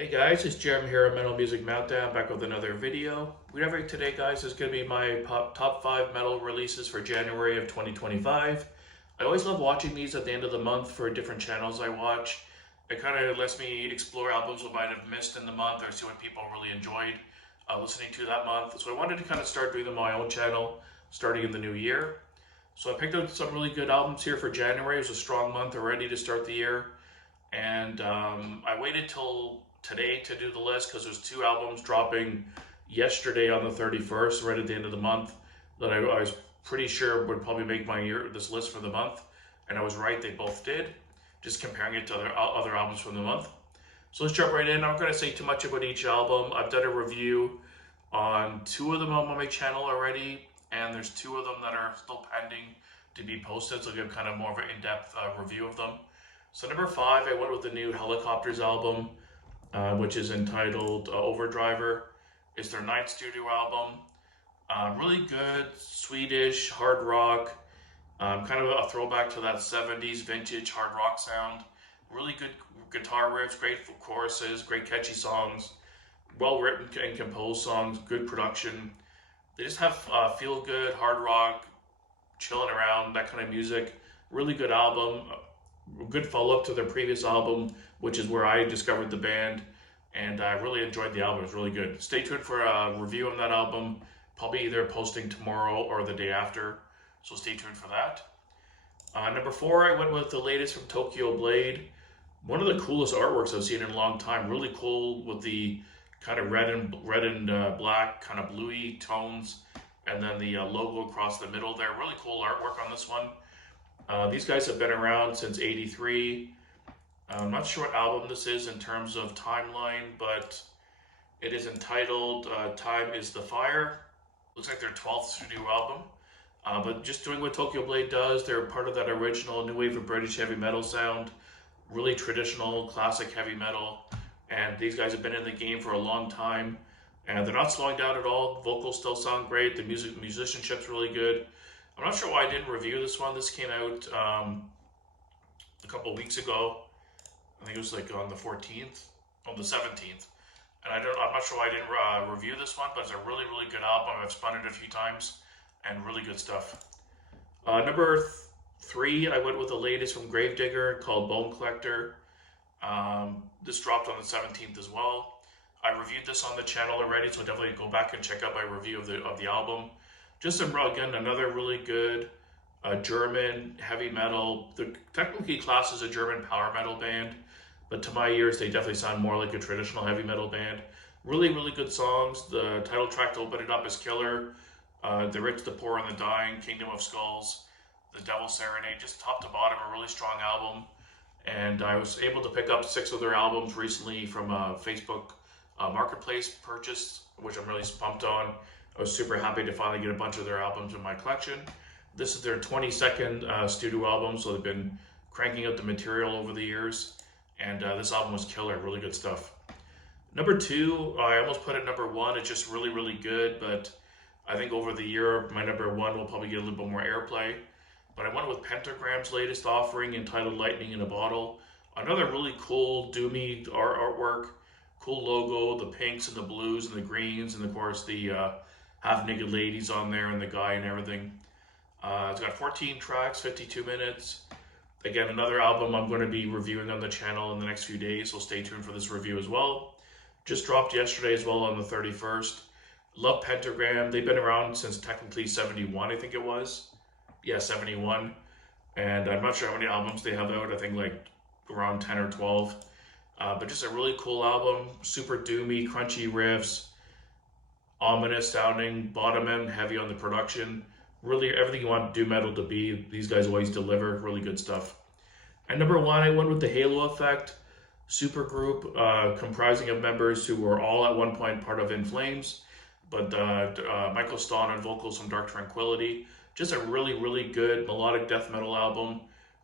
Hey guys, it's Jeremy here at Metal Music Meltdown, back with another video. Whatever today, guys, is going to be my top 5 metal releases for January of 2025. I always love watching these at the end of the month for different channels I watch. It kind of lets me explore albums I might have missed in the month or see what people really enjoyed listening to that month. So I wanted to kind of start doing them on my own channel starting in the new year. So I picked out some really good albums here for January. It was a strong month already to start the year. And I waited till today to do the list because there's 2 albums dropping yesterday on the 31st, right at the end of the month, that I was pretty sure would probably make this list for the month. And I was right, they both did, just comparing it to other albums from the month. So let's jump right in. I'm not going to say too much about each album. I've done a review on 2 of them on my channel already, and there's 2 of them that are still pending to be posted, so I'll give kind of more of an in-depth review of them. So number 5, I went with the new Helicopters album, which is entitled Overdriver. It's their 9th studio album. Really good Swedish hard rock, kind of a throwback to that 70s vintage hard rock sound. Really good guitar riffs, great choruses, great catchy songs, well written and composed songs, good production. They just have feel good hard rock, chilling around, that kind of music. Really good album. Good follow-up to their previous album, which is where I discovered the band, and I really enjoyed the album. It was really good. Stay tuned for a review on that album, probably either posting tomorrow or the day after, so stay tuned for that. Number 4, I went with the latest from Tokyo Blade. One of the coolest artworks I've seen in a long time. Really cool with the kind of red and black, kind of bluey tones, and then the logo across the middle there. Really cool artwork on this one. These guys have been around since '83. I'm not sure what album this is in terms of timeline, but it is entitled Time is the Fire. Looks like their 12th studio album. But just doing what Tokyo Blade does, they're part of that original new wave of British heavy metal sound. Really traditional, classic heavy metal. And these guys have been in the game for a long time. And they're not slowing down at all. The vocals still sound great. The musicianship's really good. I'm not sure why I didn't review this one. This came out a couple weeks ago. I think it was like on the 14th, on the 17th. And I'm not sure why I didn't review this one, but it's a really, really good album. I've spun it a few times, and really good stuff. Number 3, I went with the latest from Gravedigger called Bone Collector. This dropped on the 17th as well. I reviewed this on the channel already, so definitely go back and check out my review of the album. Just again, another really good German heavy metal. They're technically classed as a German power metal band, but to my ears, they definitely sound more like a traditional heavy metal band. Really, really good songs. The title track to open it up is killer. The Rich, the Poor, and the Dying, Kingdom of Skulls, The Devil's Serenade, just top to bottom, a really strong album. And I was able to pick up 6 of their albums recently from a Facebook Marketplace purchase, which I'm really pumped on. I was super happy to finally get a bunch of their albums in my collection. This is their 22nd studio album, so they've been cranking out the material over the years. And this album was killer, really good stuff. Number 2, I almost put it number 1. It's just really, really good, but I think over the year, my number 1 will probably get a little bit more airplay. But I went with Pentagram's latest offering entitled Lightning in a Bottle. Another really cool, doomy artwork. Cool logo, the pinks and the blues and the greens, and of course the half-naked ladies on there and the guy and everything. It's got 14 tracks, 52 minutes. Again, another album I'm going to be reviewing on the channel in the next few days, so stay tuned for this review as well. Just dropped yesterday as well on the 31st. Love Pentagram. They've been around since technically 71, I think it was. Yeah, 71. And I'm not sure how many albums they have out. I think like around 10 or 12. But just a really cool album. Super doomy, crunchy riffs. Ominous sounding, bottom end, heavy on the production. Really everything you want doom metal to be. These guys always deliver. Really good stuff. And number 1, I went with the Halo Effect supergroup, comprising of members who were all at one point part of In Flames, but Michael Stawn on vocals from Dark Tranquillity. Just a really, really good melodic death metal album.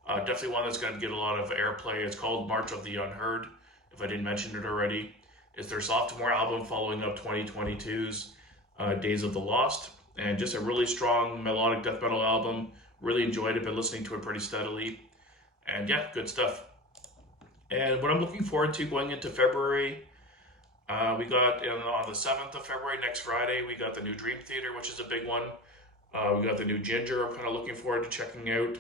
Definitely one that's going to get a lot of airplay. It's called March of the Unheard, if I didn't mention it already. It's their sophomore album following up 2022's Days of the Lost. And just a really strong melodic death metal album. Really enjoyed it, been listening to it pretty steadily. And yeah, good stuff. And what I'm looking forward to going into February, We got on the 7th of February, next Friday, we got the new Dream Theater, which is a big one. We got the new Ginger, I'm kind of looking forward to checking out.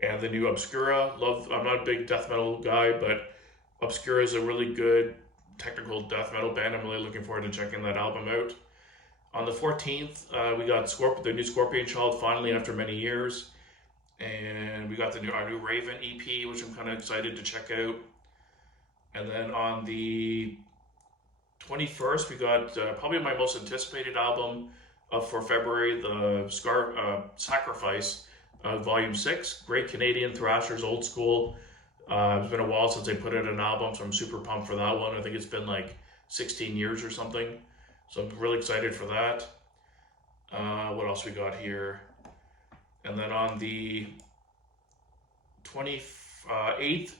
And the new Obscura. I'm not a big death metal guy, but Obscura is a really good technical death metal band. I'm really looking forward to checking that album out. On the 14th, we got the new Scorpion Child finally after many years. And we got our new Raven EP, which I'm kind of excited to check out. And then on the 21st, we got probably my most anticipated album for February, the Sacrifice, Volume 6. Great Canadian thrashers, old school. It's been a while since they put out an album, so I'm super pumped for that one. I think it's been like 16 years or something. So I'm really excited for that. What else we got here? And then on the 28th,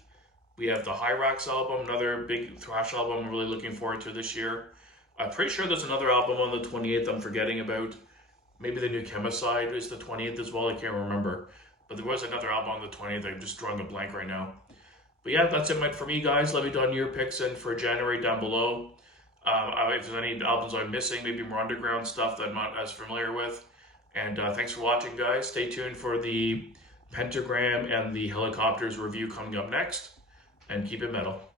we have the Hyrax album, another big thrash album I'm really looking forward to this year. I'm pretty sure there's another album on the 28th I'm forgetting about. Maybe the new Chemicide is the 20th as well, I can't remember. But there was another album on the 20th, I'm just drawing a blank right now. But yeah, that's it for me, guys. Let me know your picks in for January down below. If there's any albums I'm missing, maybe more underground stuff that I'm not as familiar with. And thanks for watching, guys. Stay tuned for the Pentagram and the Helicopters review coming up next. And keep it metal.